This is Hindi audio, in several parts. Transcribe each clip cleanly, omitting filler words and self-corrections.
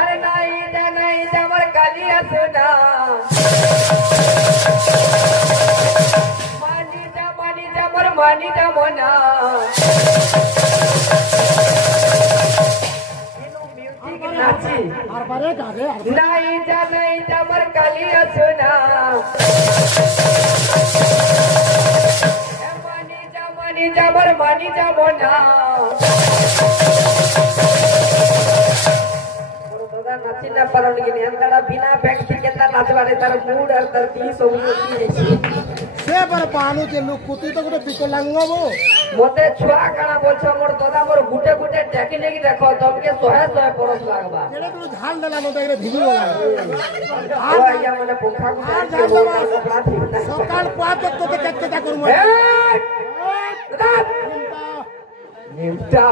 अरे नहीं जा मोर कालिया सुना मानी जा मोर मानी जा मोना म्यूजिक नाची नहीं जा मोर कालिया सुना मानी जा मोना नाची ना पारन कि अंदर बिना व्यक्ति केता नाचवाले तार मूड और तार की सब से पर पानु के लोग कुती तो गोटे विकलांग बो मते छुआ काना बोलछ मोर दादा मोर गुटे गुटे टेकी नेकी देखो तमके 100 परस लागबा केले तू झाल देला न देरे भिगी वाला आ या माने पंखा गुटे सकाल 5 तक तो कत्ता करू मत निमटा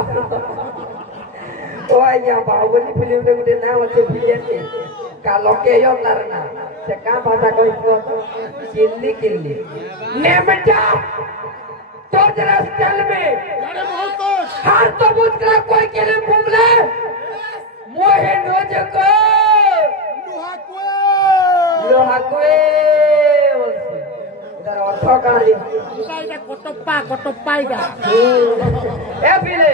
ओ या बाहुबली फिल्म रे गुटे नाम আছে ভিলেন কালকে ইয়তার না সে কা ভাষা কইছো কিল্লি কিল্লি নেমটা তোর জরা স্টাইল মে अरे बहुत तो हार तो बुझ कर कोई केले बुमले मोहे नोजको लोहा कोए इधर अर्थ काली এটা কটপ্পা এটা ए बिले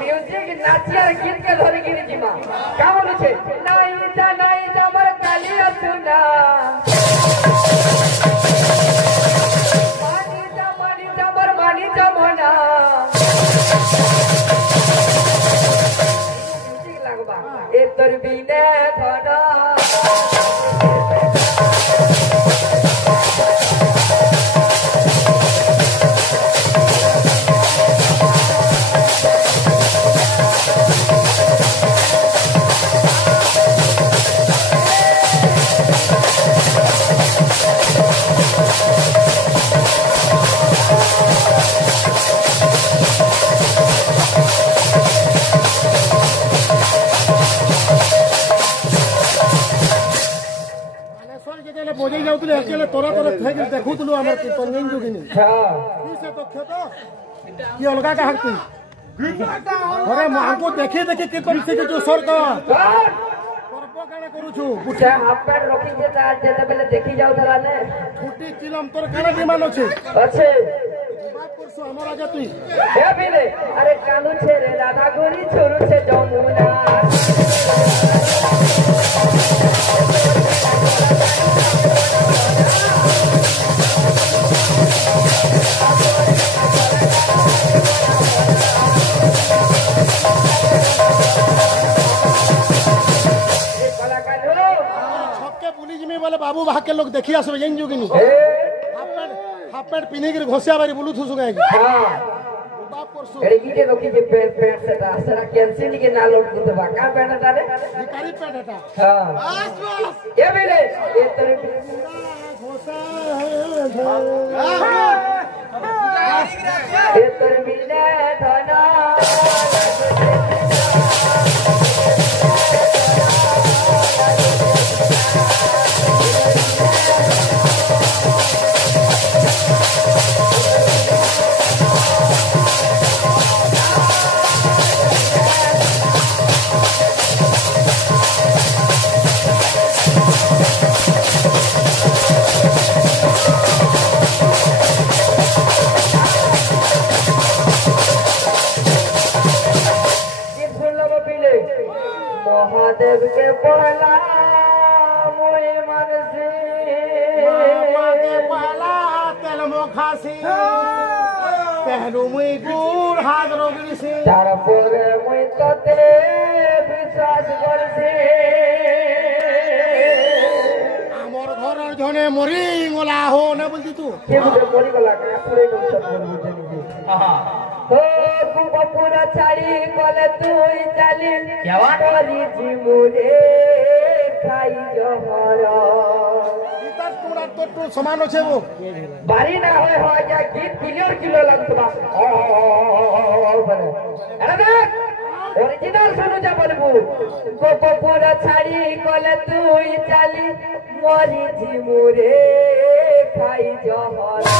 म्यूजिक नाचिया गीत के धरि गिरी जिमा का बोलु छे नहीं जा मोर कालिया सुना मानी जा मोर मानी जा मोना म्यूजिक लागबा ए तोर बिने धना बजे जाउतले अकेले तोरा थे के देखुतलु हमर के पंगेन जोगिनी हां ई से तो खेतो की अलगा का हकती अरे मांको देखे कीर्तन से जो सरकार करबो काने करू छु पूछे हाफ पैंट रखी जे ता जेते बेले देखि जाउ तला ने छुट्टी चिलम तोर काने डिमांड अछि अच्छे बात परसो हमर आगे तुई ए बिले अरे कानू छे रे दादा गोरी छोरू छे जमुना बोले बाबू भाग के लोग देखी आसबे जइन जोगिनी हाफ पैंट पिने के घोसिया बारी बोलू थु सुगाई हां बाप परसो अरे कीटे रोकी जे पैंट से सारा कैंसिल के ना लोड कुत बा का पैंट तारे भिखारी पैंट हटा हां बस ये बेले ये तेरे घोसा ये तेरे मिले धना महादेव के पहला मोए मनसी के पहला तेल मोखासी पहलू मुई गुड़ हाथ रोगनी से तारपर मुई तते विश्वास करसी हमर घर जने मरी गला हो ना बोलती तू के मुझे मरी गला का पूरे को सब बोल बुझनी हां तो कुबपुर छाड़ी गले तुई चली क्या बात करी जी मुरे खाई जहरा इतर पूरा तो समान छे वो बारी ना होय हो या गीत क्लियर किलो लगतबा अरे ओरिजिनल सुनु जा बोलबू कुबपुर छाड़ी गले तुई चली मरी जी मुरे खाई जहरा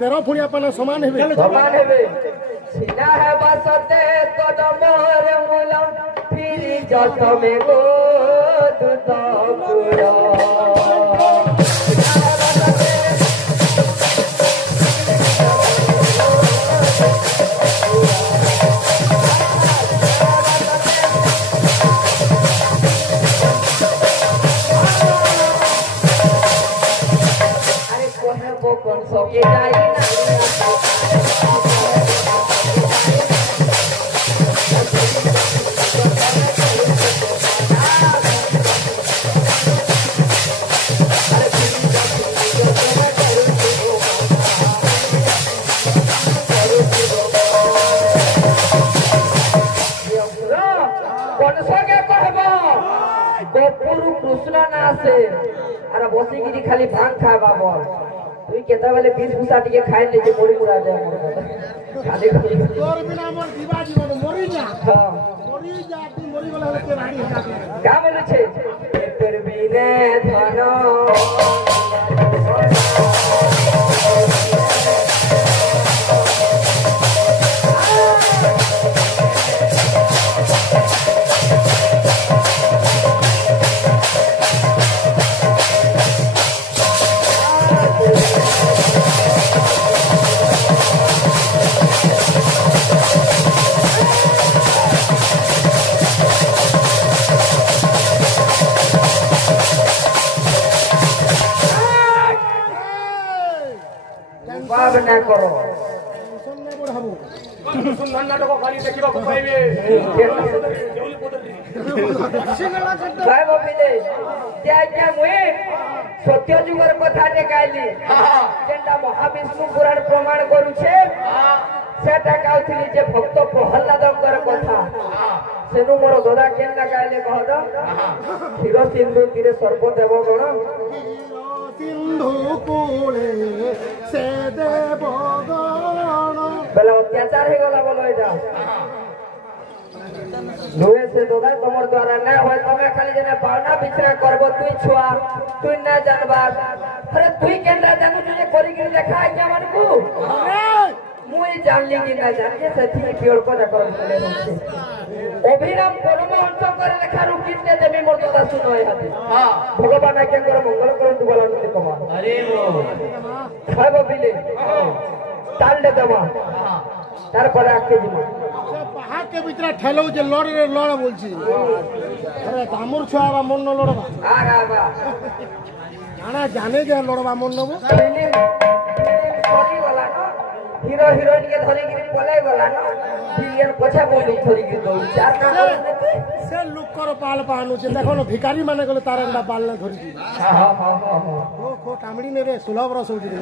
13 फुणिया पाना समान हेबे समान हेबे सीना है बसते कदमर मूल फिर जत में गो दुत पुरा कौन सो के जाई गोपुरु कृष्ण ना से अरे बसीगिरी खाली भांग खाबा बोल तुई केता बेले 20 भूसा टिके खाइ ले जे मोरी मुरा जाय खाली तोर बिना मोर जीवा जीवन मरी जा हां मरी जा तू मरी वाला के रानी हिसाब का बोले छे तेर बिने धन बाब ना करो सुन ना बढ़ाबो सुन नाटक खाली देखिबा को पाइबे भाई बबिले त्या मुए सत्य जुगर कथा ने गाइली जेंटा महाविष्णु पुराण प्रमाण करू छे सेटा काउथली जे भक्त प्रहलादंकर कथा सेनु मोर गोदा केनला गाइले कहद क्षीर सिंधु तीरे सर्वदेव गण सिंधु कूले से देवगण बेला अत्याचार हे गला बोलो एटा नुए से दोदा तमर द्वारा ना होय तमे खाली जने भावना बिचरा करबो तुई छुआ तुई ना जानबा अरे तुई केनरा जानू जे करी के लेखा है क्या मानकू मुई जानली कि ना जाने सथि पियोर को ना कर चले रहछे अभिराम परमहंस करे लेखा रुकित ने देवी मोर दादा सुनो हाथी हां भगवान आज्ञा कर मंगल करंतु बोला नते कमा अरे वो खाबो बिले ताल दे दमा हां तार पर आके दिमा से पहाड़ के भीतर ठेलो जे लड़ रे लड़ बोलची अरे दामुर छुआवा मन न लड़बा आ राबा जाना जाने जे लड़बा मन नबो सॉरी वाला ना हीरो हीरोइन के धरी गिरी पলাই वाला ना बिलियन पछा बोली धरी गिरी दो चार ना से लुक कर पाल पानु छे देखो न भिखारी माने गले तार एंदा बाल न धरी दी हां हां हां ओ खो कामड़ी ने रे 16 वर्ष हो गेले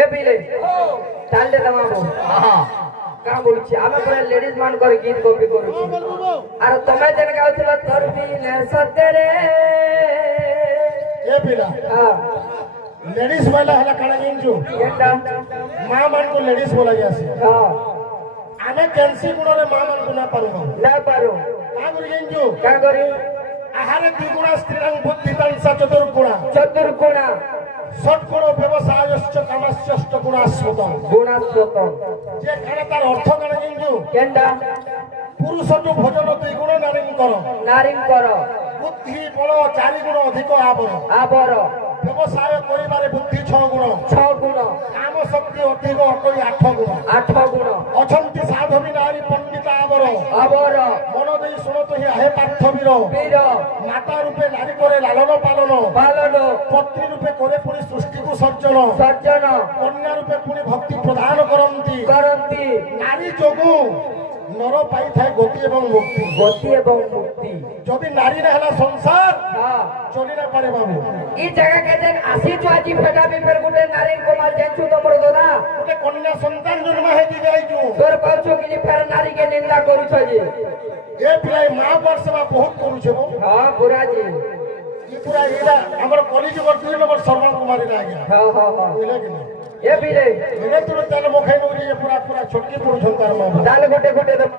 ए बिले ताल दे दमाबो हां का बोलछि आमे पर लेडीज मान कर गीत कॉपी करू अरे तमे जन गाउथिला तोर बिने सतेरे ए बिला हां लेडीज वाला हला काना गिंजू एटा मां मान को लेडीज बोला जासी हां आमे कैंसी गुण रे मां मान को ना पारो ना पारो का गुण गिंजू का करी आहारे द्विगुणा स्त्रीरंग बुद्धि तंसा चतुर्गुणा षट्गुण व्यवसायश्च कामश्च गुणास्वतम जे खाना तार अर्थ काना गिंजू केंडा पुरुष जो भोजन द्विगुण नारींकर बुद्धि बल 4 गुण अधिक आबर व्यवसाय करिबारे बुद्धि 6 गुण काम शक्ति अधिक अटई 8 गुण अछंती साधवी नारी पंडित आबर मन देई सुनत हि आहे पार्थवीर माता रूपे नारी करे लालन पालन पत्नी रूपे करे पुणी सृष्टि को सर्जन कन्या रूपे पुणी भक्ति प्रदान करंती नारी जोगु नर पाई थाए गति एवं मुक्ति जदि नारी ना हला संसार चली ना पारे बाबू ई जगह के जन आसी जो आजी फेटा भी पर गुटे नारी को माल जेंचू तो मोर दोना गुटे कन्या संतान जन्म हे दी जाइजू तोर पाछो के फेर नारी के निंदा करू छ जी ए पिलाई मां वर्ष बा बहुत करू छबो हां बुरा जी ई पूरा एला हमर कॉलेज वर 2 नंबर शर्मा कुमारी ना गया हां बोले कि ना ए बिले मेरे तो ताले मोखाई नोरी पूरा छोटकी पुरुष होतार मां ताले गोटे